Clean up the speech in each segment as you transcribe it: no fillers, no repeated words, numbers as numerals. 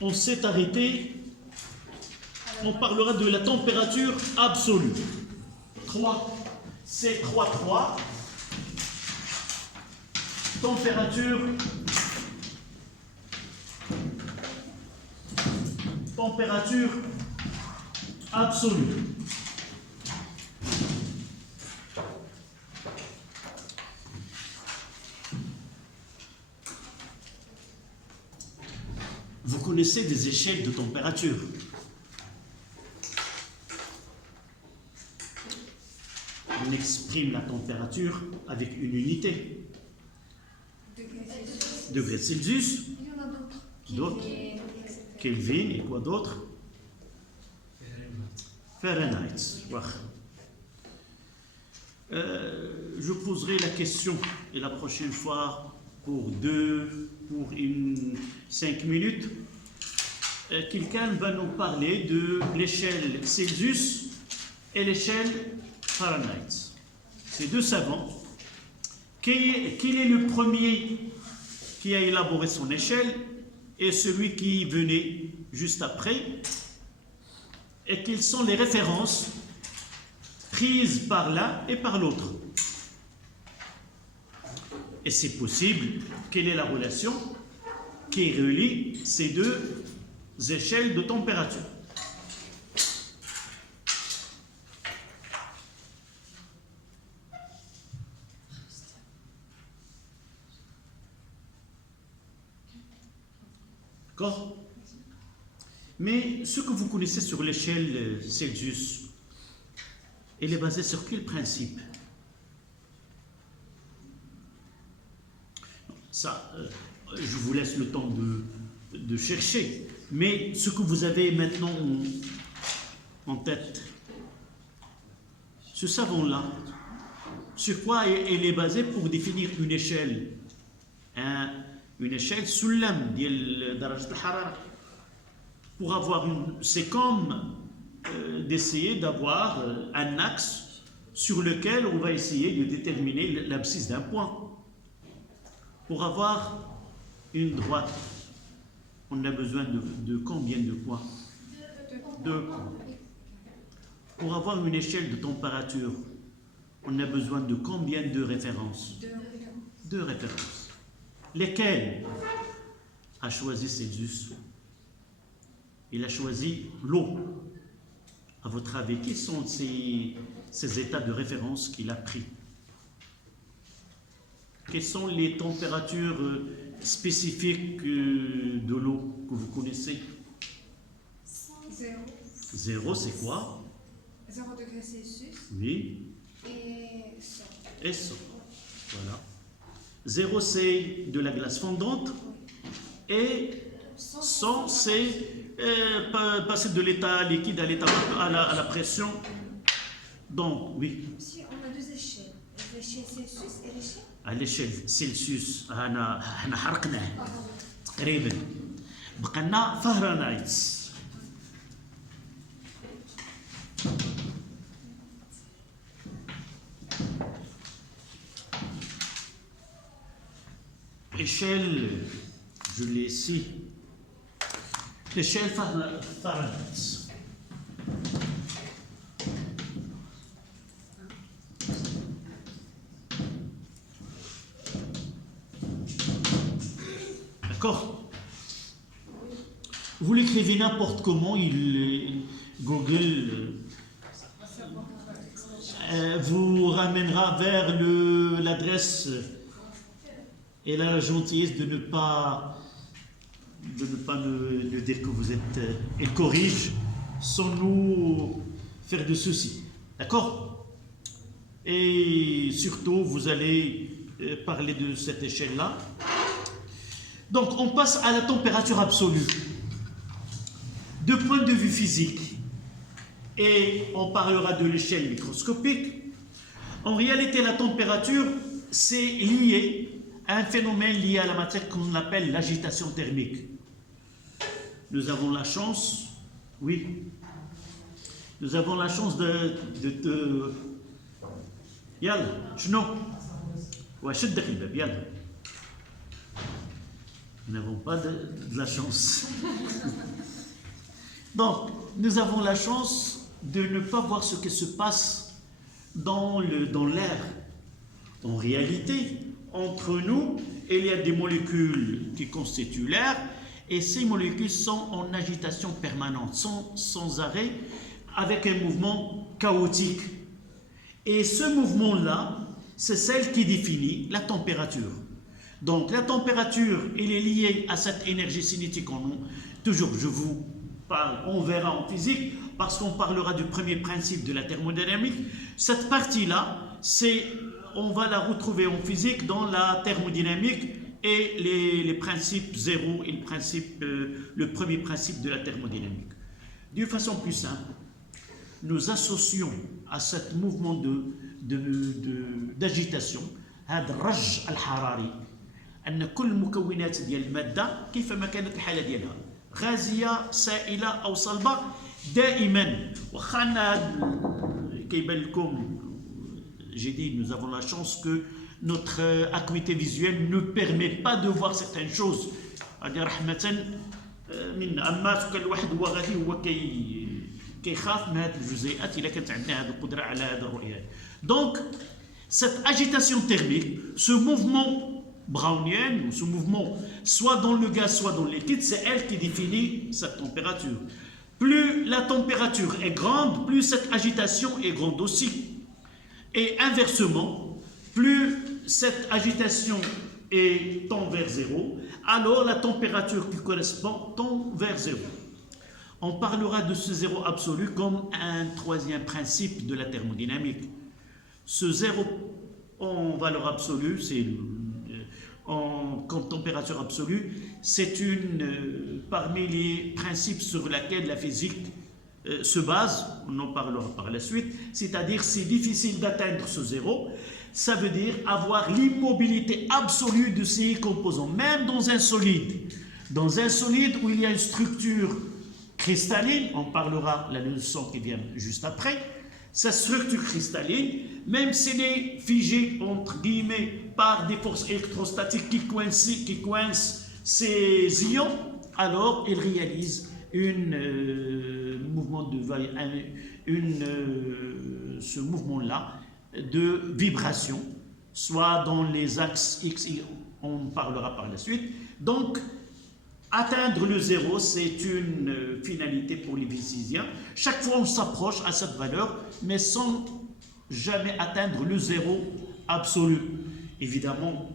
on s'est arrêté, on parlera de la température absolue. 3, c'est 3. Température absolue. Vous connaissez des échelles de température. On exprime la température avec une unité. Degrés Celsius. Il y en a d'autres. D'autres. Kelvin et quoi d'autre? Fahrenheit. Je poserai la question et la prochaine fois pour 5 minutes. Quelqu'un va nous parler de l'échelle Celsius et l'échelle Fahrenheit. Ces deux savants. Quel est le premier qui a élaboré son échelle et celui qui venait juste après? Et quelles sont les références prises par l'un et par l'autre? Et c'est possible, quelle est la relation qui relie ces deux échelles de température? D'accord? Mais ce que vous connaissez sur l'échelle Celsius, elle est basée sur quel principe? Ça, je vous laisse le temps de chercher. Mais ce que vous avez maintenant en tête, ce savant-là, sur quoi elle est basée pour définir une échelle? Une échelle Sulam ديال درجة الحرارة. Pour avoir c'est comme d'essayer d'avoir un axe sur lequel on va essayer de déterminer l'abscisse d'un point. Pour avoir une droite, on a besoin de combien de points? 2 points. Pour avoir une échelle de température, on a besoin de combien de références? 2 références. Lesquelles a choisi Celsius? Il a choisi l'eau. À votre avis, quels sont ces états de référence qu'il a pris? Quelles sont les températures spécifiques de l'eau que vous connaissez? 0, c'est quoi? 0 degré Celsius. Oui. Et 100. Et 100. Voilà. 0, c'est de la glace fondante. Et 100, c'est passer de l'état liquide à l'état à la pression. Donc, oui. Si on a 2 échelles, l'échelle Celsius et l'échelle. À l'échelle Celsius, حنا حرقناه تقريبا بقى لنا فهرنايت. Échelle, je l'ai ici. L'échelle Fahrenheit. D'accord? Vous l'écrivez n'importe comment, Google vous ramènera vers l'adresse et la gentillesse de ne pas me dire que vous êtes... Elle corrige sans nous faire de soucis. D'accord? Et surtout, vous allez parler de cette échelle-là. Donc, on passe à la température absolue. De point de vue physique, et on parlera de l'échelle microscopique, en réalité, la température, c'est lié à un phénomène lié à la matière qu'on appelle l'agitation thermique. Nous avons la chance, oui, nous avons la chance de te... يلا شنو؟ وشدك الباب يلا. Nous n'avons pas de la chance. Donc, nous avons la chance de ne pas voir ce qui se passe dans l'air. En réalité, entre nous, il y a des molécules qui constituent l'air, et ces molécules sont en agitation permanente, sont sans arrêt, avec un mouvement chaotique. Et ce mouvement-là, c'est celle qui définit la température. Donc la température, elle est liée à cette énergie cinétique. Toujours, je vous parle, on verra en physique, parce qu'on parlera du premier principe de la thermodynamique. Cette partie-là, on va la retrouver en physique dans la thermodynamique et les principes zéro et le premier principe de la thermodynamique. D'une façon plus simple, nous associons à ce mouvement d'agitation هذا الرج الحراري أن كل المكونات ديال المادة كيفما كانت الحالة ديالها غازية سائلة أو صلبة دائما واخا كيبان لكم j'ai dit nous avons la chance que notre acuité visuelle ne permet pas de voir certaines choses هذه رحمة من أما كل واحد هو غادي هو كيخاف من هذه الجزيئات إلا كانت عندنا هذه القدرة على هذه الرؤية. Donc cette agitation thermique, ce mouvement brownien, ou ce mouvement soit dans le gaz, soit dans le liquide, c'est elle qui définit cette température. Plus la température est grande, plus cette agitation est grande aussi. Et inversement, plus cette agitation tend vers zéro, alors la température qui correspond tend vers zéro. On parlera de ce zéro absolu comme un troisième principe de la thermodynamique. Ce zéro en valeur absolue, comme température absolue, c'est parmi les principes sur lesquels la physique se base, on en parlera par la suite, c'est-à-dire c'est difficile d'atteindre ce zéro, ça veut dire avoir l'immobilité absolue de ces composants, même dans un solide. Dans un solide où il y a une structure cristalline, on parlera la leçon qui vient juste après, sa structure cristalline, même s'il est figé entre guillemets par des forces électrostatiques qui coincent ces ions, alors il réalise ce mouvement-là de vibration, soit dans les axes X, on parlera par la suite. Donc, atteindre le zéro, c'est une finalité pour les physiciens. Chaque fois, on s'approche à cette valeur, mais sans jamais atteindre le zéro absolu. Évidemment,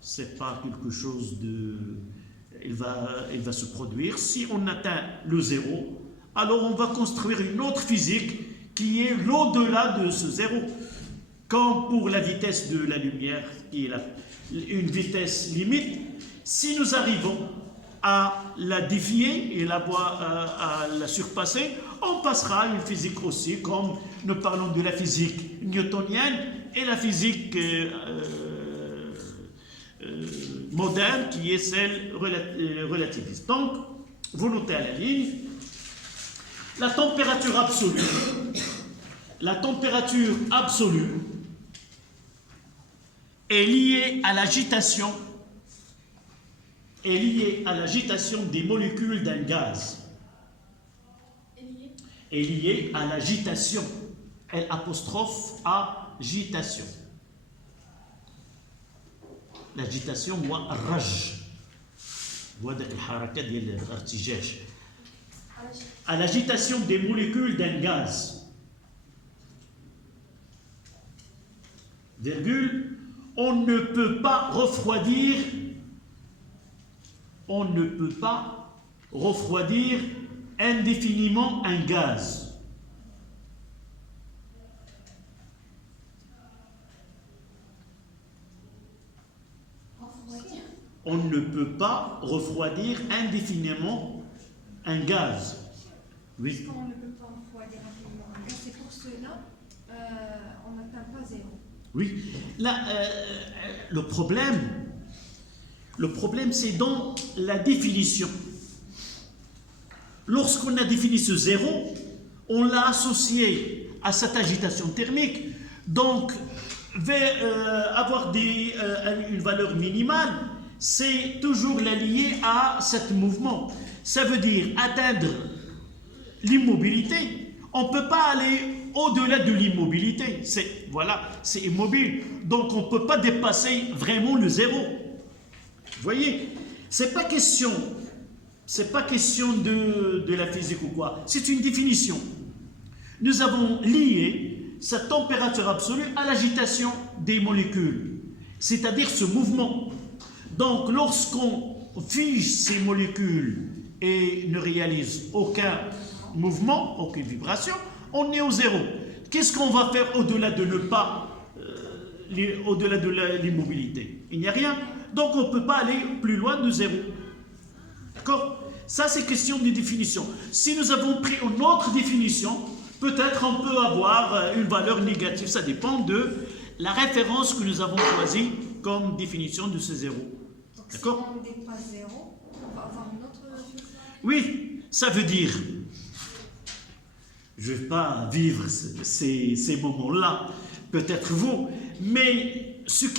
ce n'est pas quelque chose de... Il va se produire. Si on atteint le zéro, alors on va construire une autre physique qui est l'au-delà de ce zéro. Comme pour la vitesse de la lumière, qui est une vitesse limite, si nous arrivons à la défier et à la surpasser, on passera à une physique aussi, comme nous parlons de la physique newtonienne et la physique moderne, qui est celle relativiste. Donc, vous notez à la ligne, la température absolue est liée à l'agitation des molécules d'un gaz. Est liée à l'agitation. L'apostrophe agitation. L'agitation, moi, rage. À l'agitation des molécules d'un gaz. Virgule, on ne peut pas refroidir indéfiniment un gaz. On ne peut pas refroidir indéfiniment un gaz. Oui. On ne peut pas refroidir indéfiniment un gaz. C'est pour cela on n'atteint pas zéro. Oui. Là, le problème, c'est dans la définition. Lorsqu'on a défini ce zéro, on l'a associé à cette agitation thermique. Donc, avoir une valeur minimale, c'est toujours lié à ce mouvement. Ça veut dire atteindre l'immobilité. On ne peut pas aller au-delà de l'immobilité. C'est immobile. Donc on ne peut pas dépasser vraiment le zéro. Vous voyez, c'est pas question de la physique ou quoi. C'est une définition. Nous avons lié cette température absolue à l'agitation des molécules, c'est-à-dire ce mouvement. Donc lorsqu'on fige ces molécules et ne réalise aucun mouvement, aucune vibration, on est au zéro. Qu'est-ce qu'on va faire au-delà de au-delà de l'immobilité? Il n'y a rien. Donc on ne peut pas aller plus loin de zéro. D'accord? Ça c'est question de définition. Si nous avons pris une autre définition, peut-être on peut avoir une valeur négative. Ça dépend de la référence que nous avons choisie comme définition de ce zéro. D'accord? Si on dépasse zéro, on va avoir une autre chose. Oui, ça veut dire, je ne vais pas vivre ces moments-là, peut-être vous, mais c'est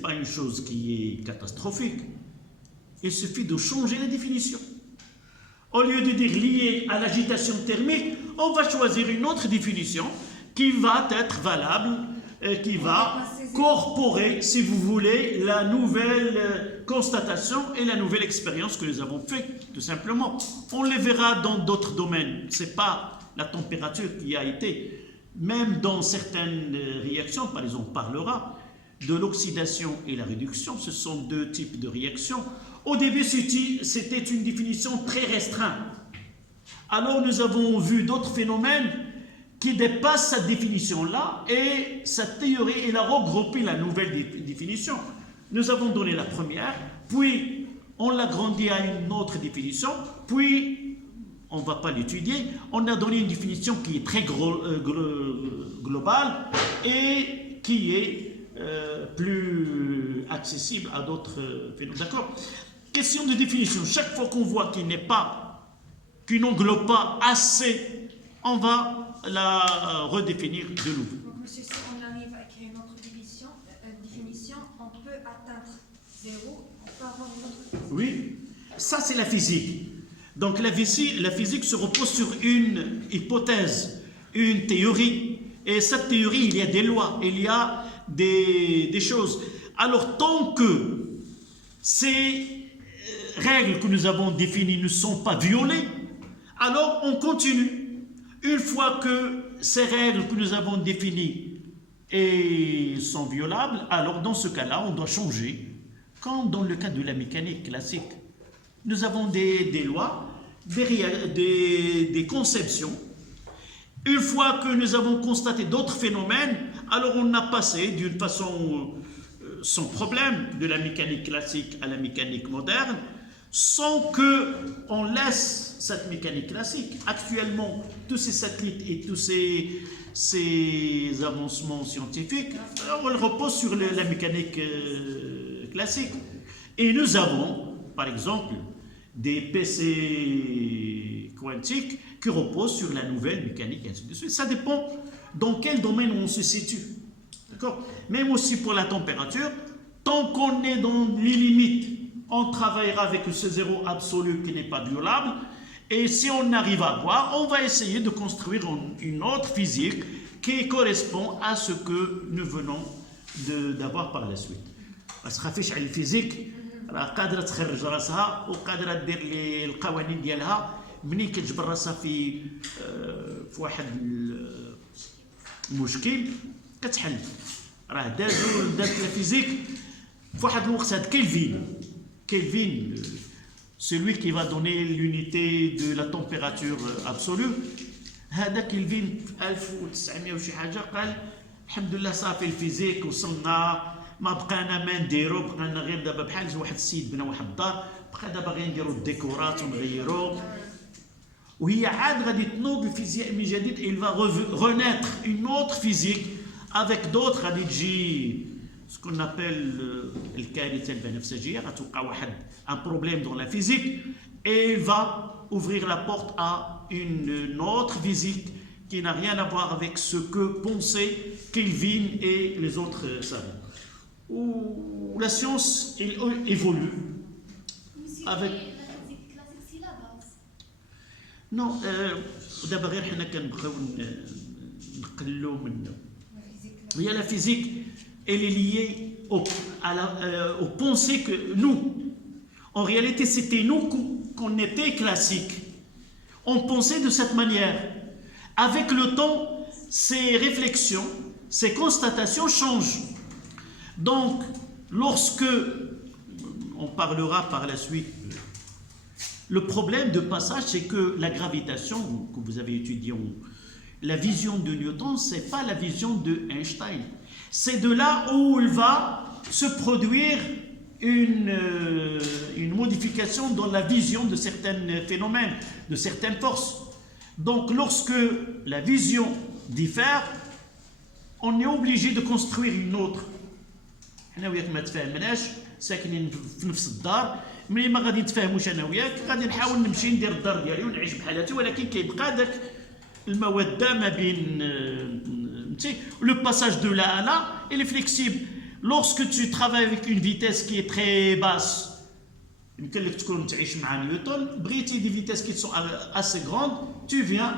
pas une chose qui est catastrophique. Il suffit de changer la définition. Au lieu de dire lié à l'agitation thermique, on va choisir une autre définition qui va être valable, qui va corporer, si vous voulez, la nouvelle constatation et la nouvelle expérience que nous avons faite, tout simplement. On les verra dans d'autres domaines. Ce n'est pas la température qui a été. Même dans certaines réactions, par exemple, on parlera de l'oxydation et la réduction. Ce sont deux types de réactions. Au début, c'était une définition très restreinte. Alors, nous avons vu d'autres phénomènes qui dépassent cette définition-là et cette théorie, elle a regroupé la nouvelle définition. Nous avons donné la première, puis on l'a grandi à une autre définition, puis on ne va pas l'étudier, on a donné une définition qui est très globale et qui est plus accessible à d'autres phénomènes. D'accord? Question de définition. Chaque fois qu'on voit qu'il n'englobe pas assez, on va la redéfinir de nouveau. Donc, monsieur, si on arrive à créer une autre définition, on peut atteindre zéro, on peut avoir une autre définition. Oui, ça c'est la physique. Donc la physique se repose sur une hypothèse, une théorie. Et cette théorie, il y a des lois, il y a des choses. Alors tant que ces règles que nous avons définies ne sont pas violées, alors on continue. Une fois que ces règles que nous avons définies sont violables, alors dans ce cas-là, on doit changer. Comme dans le cas de la mécanique classique, nous avons des lois, des conceptions. Une fois que nous avons constaté d'autres phénomènes, alors on a passé d'une façon sans problème de la mécanique classique à la mécanique moderne, sans qu'on laisse cette mécanique classique. Actuellement, tous ces satellites et tous ces avancements scientifiques, on repose sur la mécanique classique. Et nous avons, par exemple, des PC quantiques qui reposent sur la nouvelle mécanique, et ainsi de suite. Ça dépend dans quel domaine on se situe. D'accord? Même aussi pour la température, tant qu'on est dans les limites, on travaillera avec ce zéro absolu qui n'est pas violable. Et si on arrive à voir, on va essayer de construire une autre physique qui correspond à ce que nous venons d'avoir par la suite. Parce que la physique, راه قادره تخرج راسها وقادره دير لي القوانين ديالها منين كتجبر راسها في واحد المشكل كتحل. راه دارت الفيزيك في واحد الوقت. هذا كيلفين celui qui va donner l'unité de la température absolue, هذا كيلفين في 1900 وشي حاجه قال الحمد لله صافي الفيزيك وصلنا، ما بقانا ما نديرو، بقانا غير دابا بحال واحد السيد بنا واحد الدار، بقى دابا غير نديرو الديكورات ونغيرو، وهي عاد غادي تنوض بفيزياء من جديد. il va renaître une autre physique avec d'autres غادي تجي ce qu'on appelle الكارثه البنفسجيه، غتوقع واحد un problème dans la physique et il va ouvrir la porte à une autre physique qui n'a rien à voir avec ce que pensaient Kelvin et les autres savants. où la science évolue. Avec... la physique classique, c'est la base. Non, d'abord, حنا كنبغيو نقلوا منه. Il y a la physique, elle est liée aux pensées que nous, en réalité, c'était nous qu'on était classiques. On pensait de cette manière. Avec le temps, ces réflexions, ces constatations changent. Donc, lorsque, on parlera par la suite, le problème de passage, c'est que la gravitation, que vous avez étudié, la vision de Newton, ce n'est pas la vision de Einstein. C'est de là où il va se produire une modification dans la vision de certains phénomènes, de certaines forces. Donc, lorsque la vision diffère, on est obligé de construire une autre. حنا وياك ما تفاهمناش ساكنين في نفس الدار ملي ما غادي نتفاهموش انا وياك غادي نحاول نمشي ندير الدار ديالي ونعيش بحالاتي ولكن كيبقى داك الموده ما بين le passage de là à là il est flexible. Lorsque tu travailles avec une vitesse qui est très basse يمكن لك تكون تعيش مع نيوتن بغيتي دي فيتيس qui sont assez grandes tu viens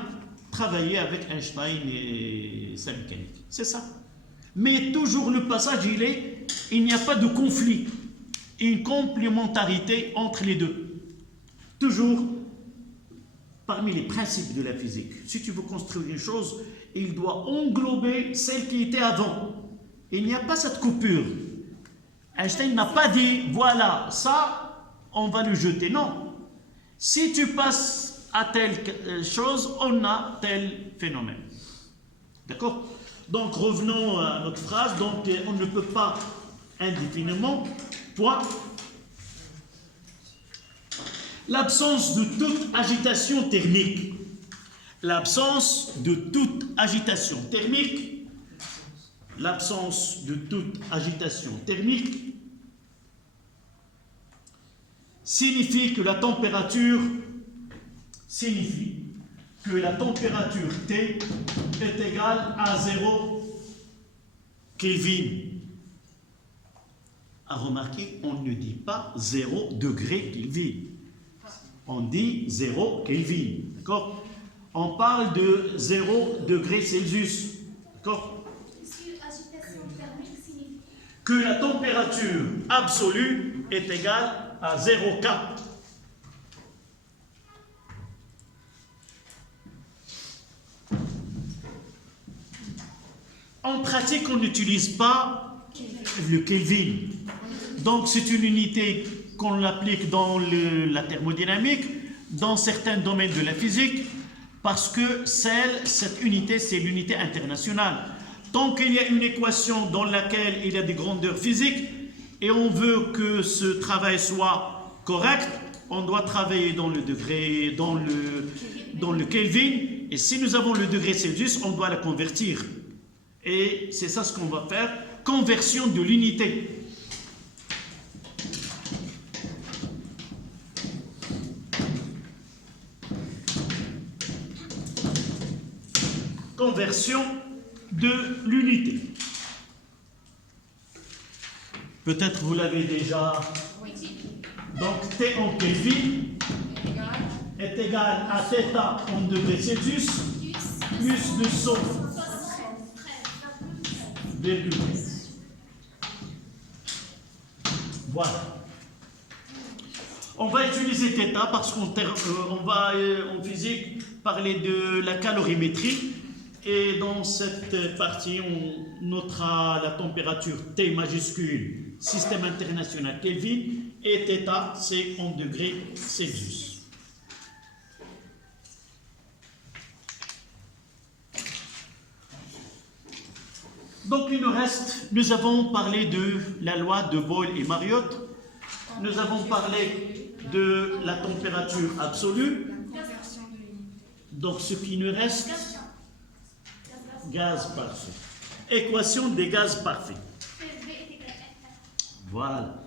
travailler avec Einstein et sa mécanique. C'est ça. Mais toujours le passage, il n'y a pas de conflit, une complémentarité entre les deux. Toujours parmi les principes de la physique. Si tu veux construire une chose, il doit englober celle qui était avant. Il n'y a pas cette coupure. Einstein n'a pas dit, voilà, ça, on va le jeter. Non. Si tu passes à telle chose, on a tel phénomène. D'accord ? Donc revenons à notre phrase. Donc on ne peut pas indéfiniment, point. L'absence de toute agitation thermique. L'absence de toute agitation thermique. L'absence de toute agitation thermique signifie que la température T est égale à 0 Kelvin. À remarquer, on ne dit pas 0 degré Kelvin. On dit 0 Kelvin. D'accord ? On parle de 0 degré Celsius. D'accord ? Agitation thermique signifie Que la température absolue est égale à 0 K. En pratique, on n'utilise pas le Kelvin. Donc, c'est une unité qu'on applique dans la thermodynamique, dans certains domaines de la physique, parce que cette unité, c'est l'unité internationale. Tant qu'il y a une équation dans laquelle il y a des grandeurs physiques, et on veut que ce travail soit correct, on doit travailler dans le degré, dans le Kelvin, et si nous avons le degré Celsius, on doit la convertir. Et c'est ça ce qu'on va faire, conversion de l'unité. Conversion de l'unité. Peut-être vous l'avez déjà. Donc T en Kelvin est égal à θ en degrés Celsius plus 200,13. Voilà. On va utiliser θ parce qu'on va en physique parler de la calorimétrie. Et dans cette partie, on notera la température T majuscule, système international Kelvin, et θ, c'est en degrés Celsius. Donc il nous reste, nous avons parlé de la loi de Boyle et Mariotte, nous avons parlé de la température absolue, donc ce qui nous reste, gaz parfait. Équation des gaz parfaits. Voilà.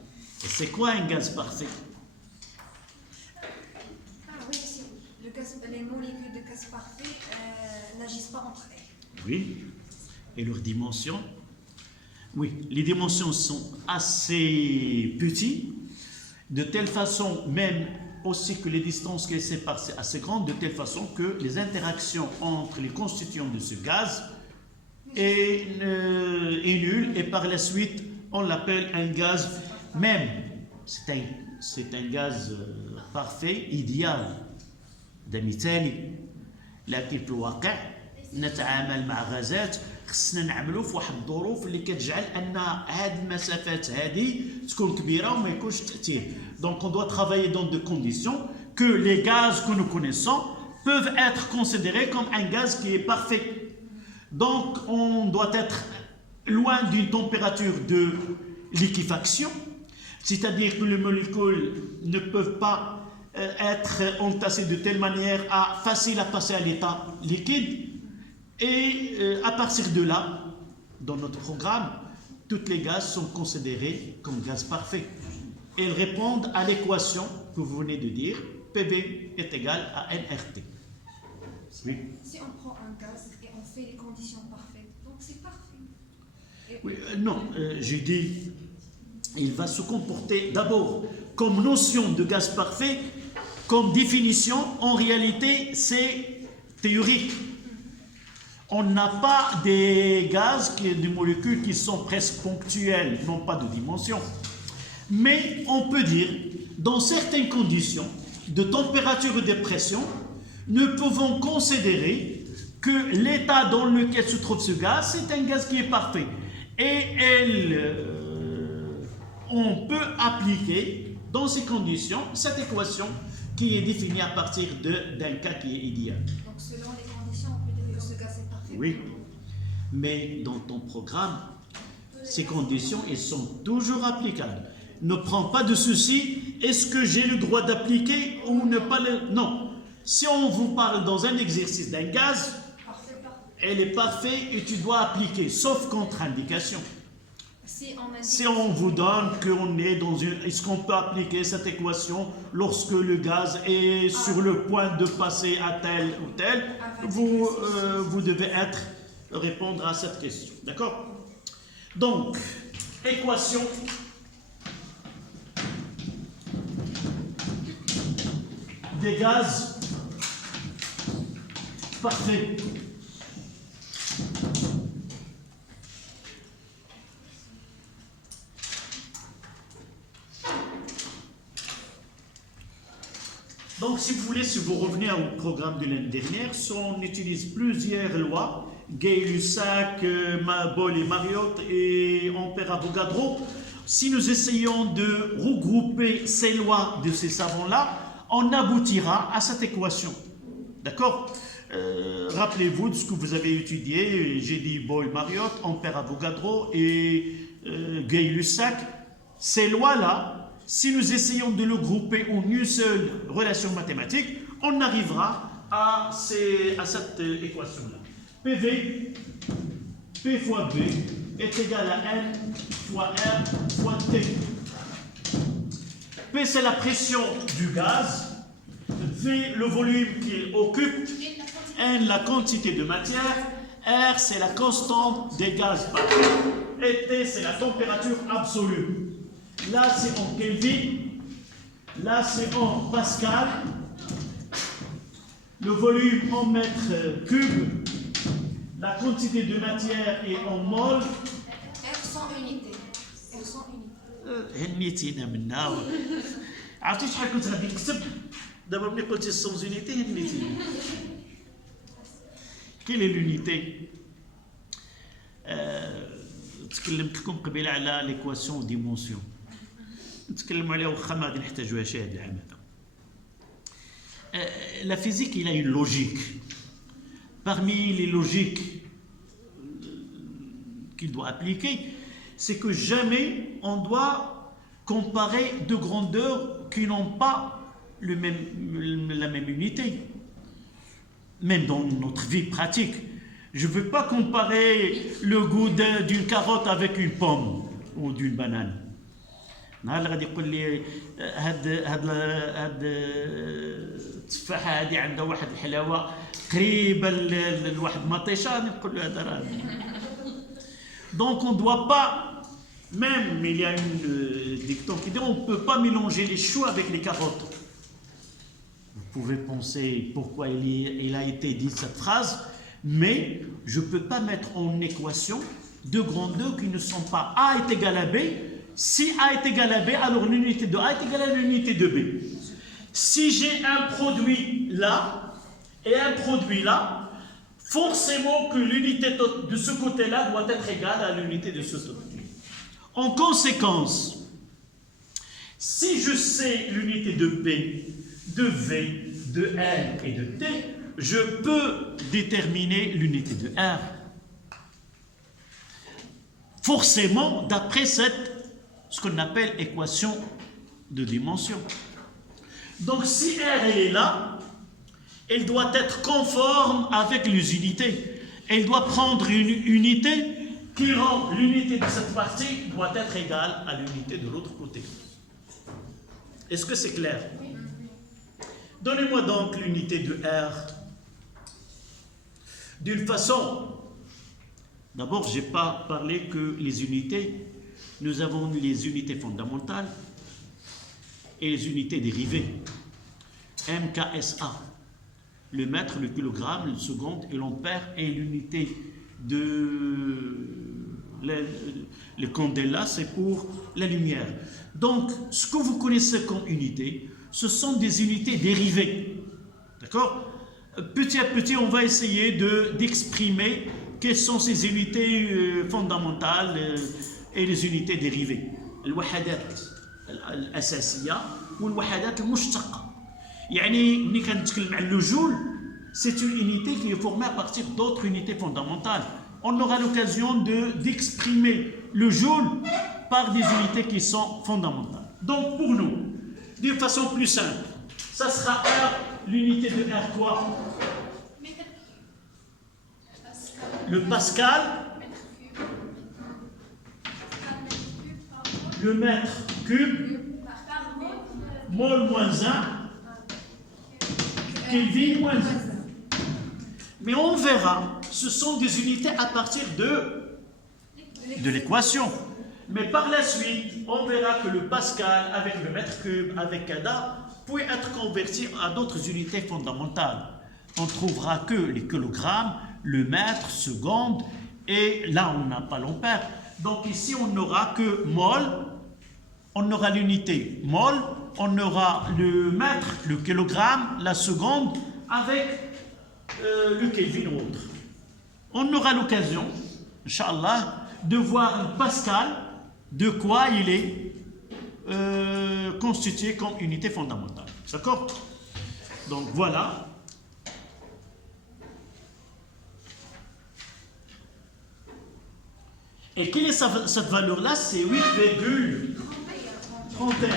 Et c'est quoi un gaz parfait? Oui, les molécules de gaz parfait n'agissent pas entre elles. Oui. Et leur dimension? Oui, les dimensions sont assez petites, de telle façon, même aussi que les distances qui les séparent sont assez grandes, de telle façon que les interactions entre les constituants de ce gaz est nulle, et par la suite, on l'appelle un gaz même. C'est un gaz parfait, idéal. ده مثالي، لكن في الواقع نتعامل مع غازات خصنا نعملوا في واحد الظروف اللي كتجعل ان هذه المسافات هذه تكون كبيره وما يكونش تاثير. Donc on doit travailler dans des conditions que les gaz que nous connaissons peuvent être considérés comme un gaz qui est parfait. Donc on doit être loin d'une température de liquéfaction, c'est-à-dire que les molécules ne peuvent pas être entassées de telle manière à facile à passer à l'état liquide. Et à partir de là, dans notre programme, tous les gaz sont considérés comme gaz parfaits. Elles répondent à l'équation que vous venez de dire, PV est égal à nRT. Oui. Si on prend un gaz et on fait les conditions parfaites, donc c'est parfait. Oui, non, j'ai dit, il va se comporter d'abord comme notion de gaz parfait, comme définition. En réalité, c'est théorique. On n'a pas des gaz, des molécules qui sont presque ponctuelles, n'ont pas de dimension. Mais on peut dire, dans certaines conditions de température et de pression, nous pouvons considérer que l'état dans lequel se trouve ce gaz, c'est un gaz qui est parfait. Et on peut appliquer dans ces conditions cette équation qui est définie à partir d'un cas qui est idéal. Donc selon les conditions, on peut dire que ce gaz est parfait. Oui, mais dans ton programme, ces conditions, elles sont toujours applicables. Ne prends pas de souci, est-ce que j'ai le droit d'appliquer ou ne pas le... Non, si on vous parle dans un exercice d'un gaz, elle est parfaite et tu dois appliquer, sauf contre-indication. Si on vous donne qu'on est dans une... Est-ce qu'on peut appliquer cette équation lorsque le gaz est sur le point de passer à tel ou tel, vous devez répondre à cette question. D'accord? Donc, équation des gaz parfaits. Donc, si vous voulez, si vous revenez au programme de l'année dernière, on utilise plusieurs lois, Gay-Lussac, Boyle et Mariotte et Ampère-Avogadro. Si nous essayons de regrouper ces lois de ces savants-là, on aboutira à cette équation. D'accord? Rappelez-vous de ce que vous avez étudié. J'ai dit Boyle-Mariotte, Ampère-Avogadro et Gay-Lussac. Ces lois-là, si nous essayons de le grouper en une seule relation mathématique, on arrivera à cette équation-là. PV, P fois B est égal à N fois R fois T. P, c'est la pression du gaz. V, le volume qu'il occupe. N, la quantité de matière. R, c'est la constante des gaz. Et T, c'est la température absolue. Là, c'est en Kelvin. Là, c'est en Pascal. Le volume en mètres cubes. La quantité de matière est en mol. R sans unité. R sans unité. هنيتينا منا عرفتي شحال كنت غادي نكتب دابا ملي قلتي سونز يونيتي هنيتيني. كاين لونيتي تكلمت لكم قبيله على ليكواسيون ديمونسيون نتكلموا عليها واخا ما غادي نحتاجوهاش هذا العام هذا. La physique, il a une logique. Parmi les logiques qu'il doit appliquer, c'est que jamais on doit comparer deux grandeurs qui n'ont pas la même unité. Même dans notre vie pratique. Je ne veux pas comparer le goût d'une carotte avec une pomme ou d'une banane. نهار اللي غادي يقول لي هاد التفاحه هذه عندها واحد الحلاوه قريبه لواحد المطيشه، نقول له هذا راه. Donc on ne doit pas, même il y a une dicton qui dit on ne peut pas mélanger les choux avec les carottes. Vous pouvez penser pourquoi il a été dit cette phrase, mais je ne peux pas mettre en équation deux grandeurs qui ne sont pas A est égal à B. Si A est égal à B, alors l'unité de A est égale à l'unité de B. Si j'ai un produit là et un produit là, forcément que l'unité de ce côté-là doit être égale à l'unité de ce côté. En conséquence, si je sais l'unité de P, de V, de L et de T, je peux déterminer l'unité de R. Forcément, d'après ce qu'on appelle équation de dimension. Donc, si R elle est là, elle doit être conforme avec les unités. Elle doit prendre une unité qui rend l'unité de cette partie doit être égale à l'unité de l'autre côté. Est-ce que c'est clair? Donnez-moi donc l'unité de R. D'une façon, d'abord, je n'ai pas parlé que les unités, nous avons les unités fondamentales et les unités dérivées. MKSA, le mètre, le kilogramme, le seconde et l'ampère et l'unité de le candela, c'est pour la lumière. Donc, ce que vous connaissez comme unité, ce sont des unités dérivées. D'accord? Petit à petit, on va essayer d'exprimer quelles sont ces unités fondamentales et les unités dérivées. الوحدات الأساسية والوحدات المشتقة. يعني ملي كنتكلم على le joule, c'est une unité qui est formée à partir d'autres unités fondamentales. On aura l'occasion d'exprimer le joule par des unités qui sont fondamentales. Donc pour nous, d'une façon plus simple, ça sera R, l'unité de R quoi? Le pascal, le mètre cube, mol moins 1, Kelvin moins 1. Mais on verra, ce sont des unités à partir de l'équation. Mais par la suite, on verra que le pascal avec le mètre cube, avec cada, peut être converti à d'autres unités fondamentales. On trouvera que les kilogrammes, le mètre, seconde, et là on n'a pas l'ampère. Donc ici on n'aura que mol, on aura l'unité mol, on aura le mètre, le kilogramme, la seconde, avec le Kelvin ou autre. On aura l'occasion, Inch'Allah, de voir le pascal, de quoi il est constitué comme unité fondamentale. D'accord? Donc voilà. Et quelle est cette valeur-là? C'est 8,31.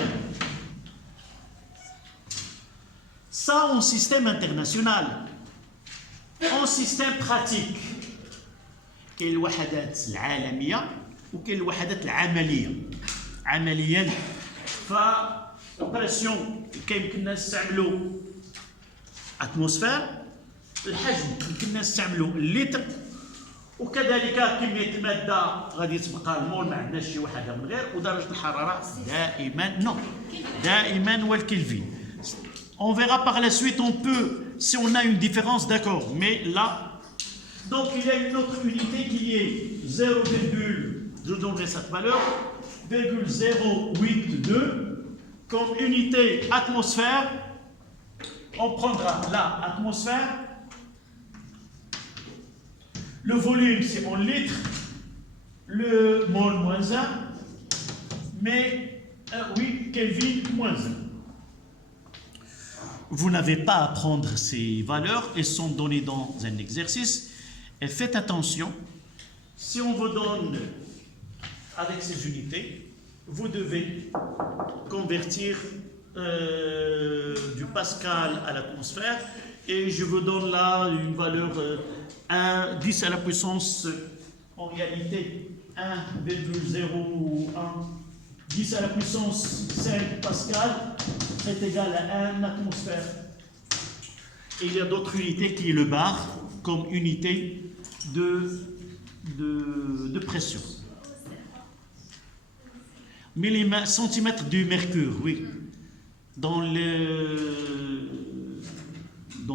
Ça en système international. En système pratique. كاين الوحدات العالمية وكاين الوحدات العملية. عمليا فالبريسيون كيمكننا نستعملوا اتموسفير، الحجم يمكننا نستعملوا اللتر، وكذلك كمية المادة غادي تبقى المول، ما عندناش شي وحدة من غير، ودرجة الحرارة دائما والكلفين. On verra par la suite, on peut, si on a une différence, d'accord, mais là, donc il y a une autre unité qui est 0, je donnerai cette valeur, 0,082 comme unité atmosphère. On prendra la atmosphère. Le volume, c'est en litres. Le mol moins 1. Mais, oui, Kelvin moins 1. Vous n'avez pas à prendre ces valeurs. Elles sont données dans un exercice. Et faites attention. Si on vous donne avec ces unités, vous devez convertir du pascal à l'atmosphère. Et je vous donne là une valeur 10 à la puissance, en réalité 1,01, 10 à la puissance 5 pascal est égal à 1 atmosphère. Et il y a d'autres unités qui est le bar comme unité de pression. Centimètres du mercure, oui. Dans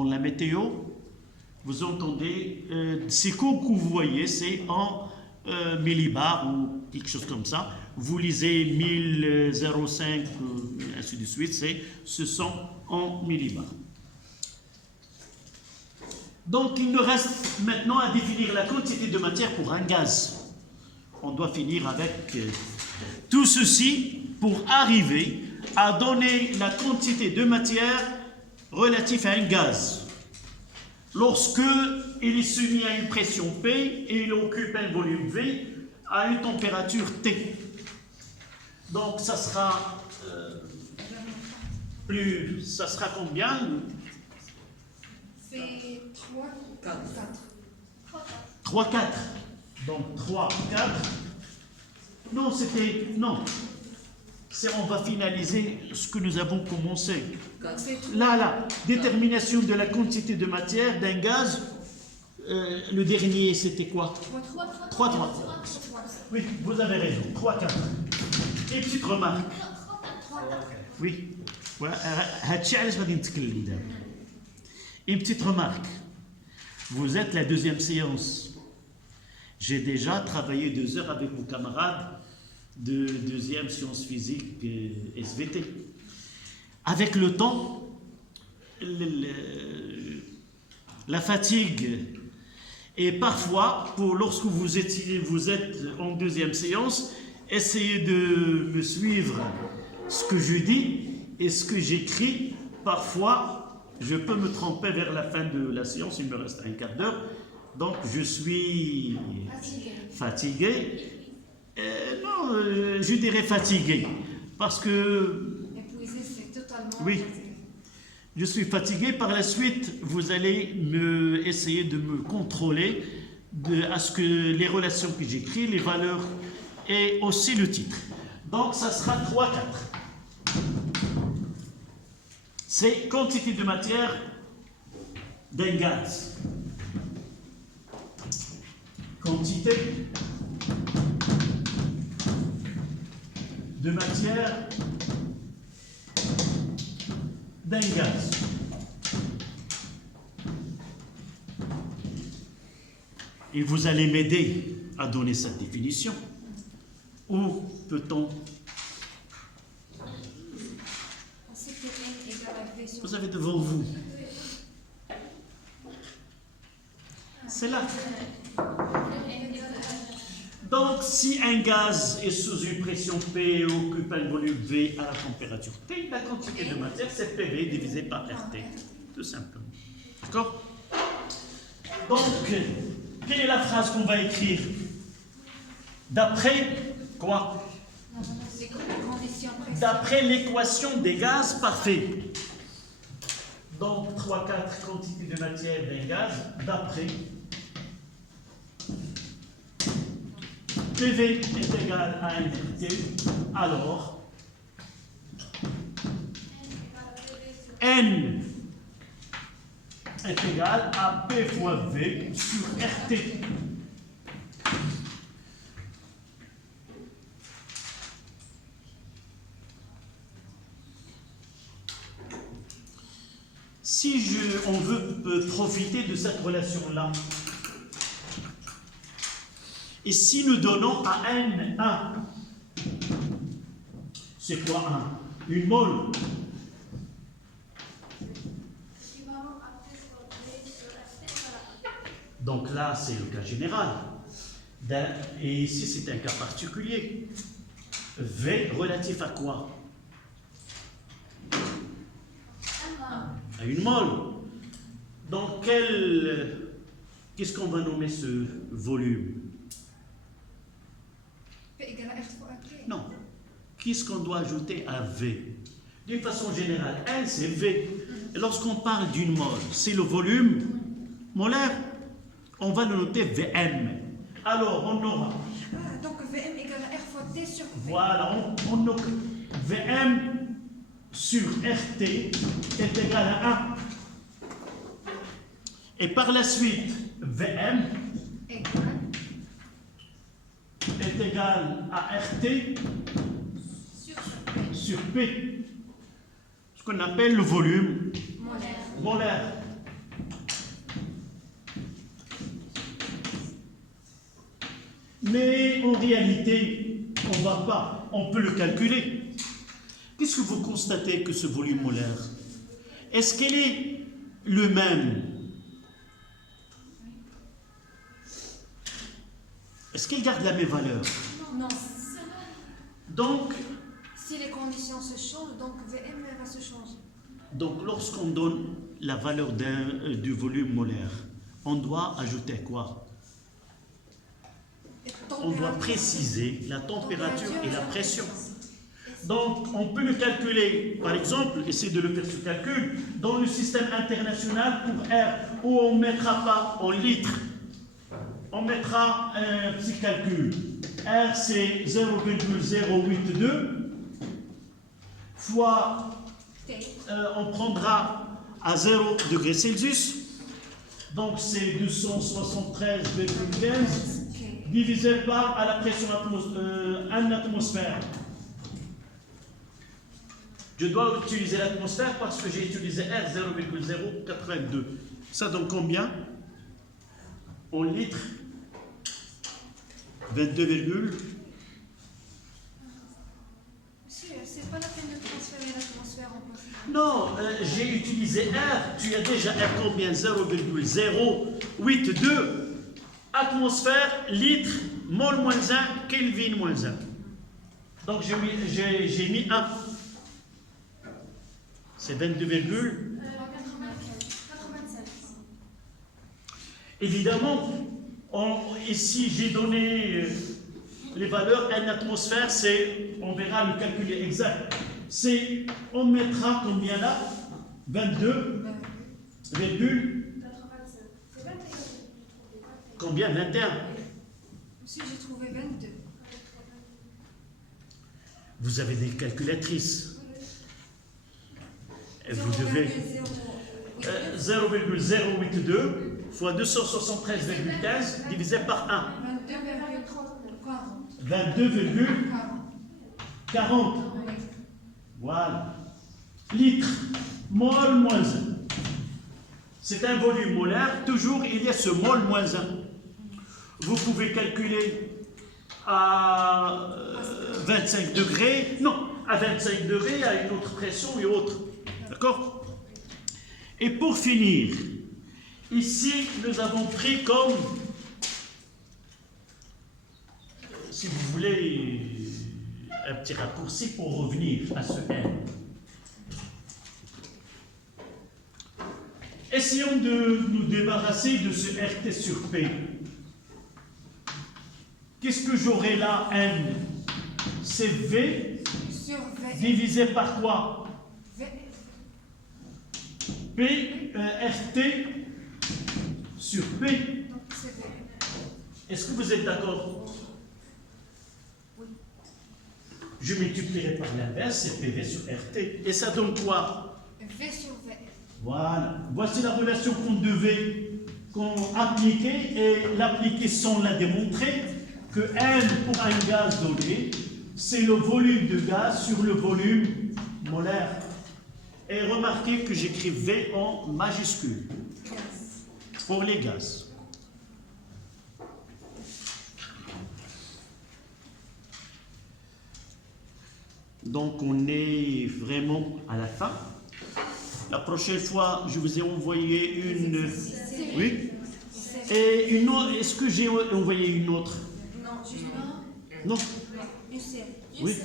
la météo, vous entendez, ces courbes que vous voyez, c'est en millibars ou quelque chose comme ça. Vous lisez 1005, ainsi de suite, ce sont en millibars. Donc il nous reste maintenant à définir la quantité de matière pour un gaz. On doit finir avec tout ceci pour arriver à donner la quantité de matière relative à un gaz. Lorsque il est soumis à une pression P et il occupe un volume V à une température T. Donc ça sera ça sera combien? C'est 3, 4. 3, 4. Donc 3, 4. Non, on va finaliser ce que nous avons commencé. Là, détermination de la quantité de matière d'un gaz. Le dernier, c'était quoi? 3. Oui, vous avez raison. 3, 4. Et petite remarque. Oui. Une petite remarque. Vous êtes la deuxième séance. J'ai déjà travaillé 2 heures avec vos camarades de deuxième sciences physiques SVT. Avec le temps, la fatigue, et parfois, lorsque vous êtes en deuxième séance, essayez de me suivre ce que je dis et ce que j'écris. Parfois, je peux me tromper vers la fin de la séance, il me reste un quart d'heure, donc je suis fatigué. Non, je dirais fatigué, parce que... Épuisé, c'est totalement... Oui, je suis fatigué. Par la suite, vous allez essayer de me contrôler à ce que les relations que j'écris, les valeurs et aussi le titre. Donc, ça sera 3, 4. C'est quantité de matière d'un gaz. Quantité de matière d'un gaz. Et vous allez m'aider à donner cette définition. Où peut-on... Vous avez devant vous. C'est là. Donc, si un gaz est sous une pression P et occupe un volume V à la température T, la quantité de matière, c'est PV divisé par RT. Tout simplement. D'accord? Donc, quelle est la phrase qu'on va écrire? D'après quoi? D'après l'équation des gaz parfaits. Donc, 3, 4, quantité de matière d'un gaz, d'après PV est égal à RT, alors N est égal à P fois V sur RT. Si on veut profiter de cette relation-là, et si nous donnons à N 1, c'est quoi 1? Une mole. Donc là, c'est le cas général. Et ici, c'est un cas particulier. V relatif à quoi? À une mole. Donc, qu'est-ce qu'on va nommer ce volume? P égale à R fois T. Non. Qu'est-ce qu'on doit ajouter à V? D'une façon générale, N, c'est V. Et lorsqu'on parle d'une mole, c'est le volume molaire. On va le noter Vm. Alors, on aura... donc, Vm égale à R fois T sur V. Voilà, on note Vm sur RT est égal à 1. Et par la suite, Vm est égal à RT sur P, ce qu'on appelle le volume molaire. Mais en réalité, on ne va pas, on peut le calculer. Qu'est-ce que vous constatez que ce volume molaire, est-ce qu'il est le même? Est-ce qu'il garde la même valeur? Non. Donc, Si les conditions se changent, donc VM va se changer. donc lorsqu'on donne la valeur du volume molaire, on doit ajouter quoi? On doit préciser la température et la pression. Donc, on peut le calculer, par exemple, essayez de le faire ce calcul, dans le système international pour R, où on ne mettra pas en litres, on mettra un petit calcul. R, c'est 0,082 fois, on prendra à 0 degré Celsius, donc c'est 273,15 divisé par à la pression 1 atmosphère. Je dois utiliser l'atmosphère parce que j'ai utilisé R 0,082. Ça donne combien? En litres? 22, C'est pas la peine de transférer l'atmosphère en positif. non, j'ai utilisé R. Tu as déjà R combien? 0,082 atmosphère, litre, mol moins 1, Kelvin moins 1. Donc j'ai mis 1. C'est 22, 87. évidemment, ici j'ai donné les valeurs. Une atmosphère, c'est, on verra le calcul exact. C'est, on mettra combien là? 22, virgule, 87. C'est 21. combien? 21. Monsieur, j'ai trouvé 22. Vous avez des calculatrices. Et vous devez 0,082 fois 273,15 divisé par 1. 22,40. Voilà. Litres, mol moins 1. C'est un volume molaire. Toujours, il y a ce mol moins 1. Vous pouvez calculer à 25 degrés. Non, à 25 degrés, à une autre pression et autre. D'accord? Et pour finir, ici, nous avons pris comme, si vous voulez, un petit raccourci pour revenir à ce N. Essayons de nous débarrasser de ce RT sur P. Qu'est-ce que j'aurai là, N? C'est V Sur V. divisé par quoi? P, RT sur P. Donc c'est V. Est-ce que vous êtes d'accord? Oui. Je multiplierai par l'inverse, c'est PV sur RT. Et ça donne quoi? V sur V. Voilà. Voici la relation qu'on devait appliquer. Et l'application l'a démontré que N pour un gaz donné, c'est le volume de gaz sur le volume molaire. Et remarquez que j'écris V en majuscule pour les gaz. Donc on est vraiment à la fin. La prochaine fois, je vous ai envoyé une... Oui? Et une autre, est-ce que j'ai envoyé une autre? Non, juste Non? une série. Oui.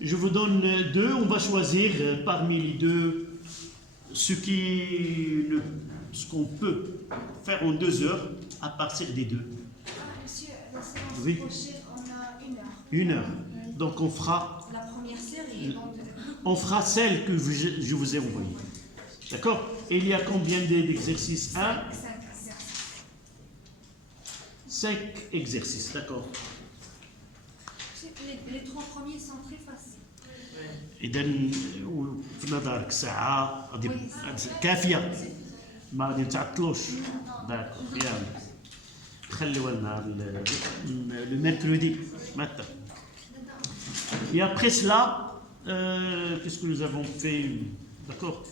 Je vous donne deux. On va choisir parmi les deux ce qu'on peut faire en 2 heures à partir des deux. Monsieur, la séance Oui. prochaine, on a 1 heure. 1 heure. Donc on fera La première série. On fera celle que je vous ai envoyée. D'accord? Et il y a combien d'exercices? 1, 5 exercices. 5 exercices. D'accord. Les 3 premiers sont très faciles. إذا في نظرك ساعة غادي كافية ما غادي نتعطلوش. داكور يلا le mercredi matin. Et après cela, qu'est-ce que nous avons fait? D'accord?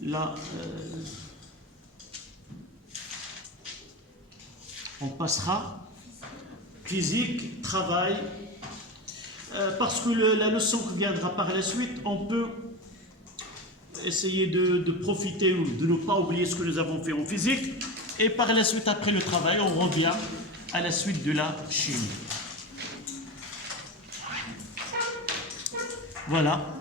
Là, on passera physique, travail, parce que la leçon qui viendra par la suite, on peut essayer de profiter ou de ne pas oublier ce que nous avons fait en physique, et par la suite, après le travail, on revient à la suite de la chimie. Voilà.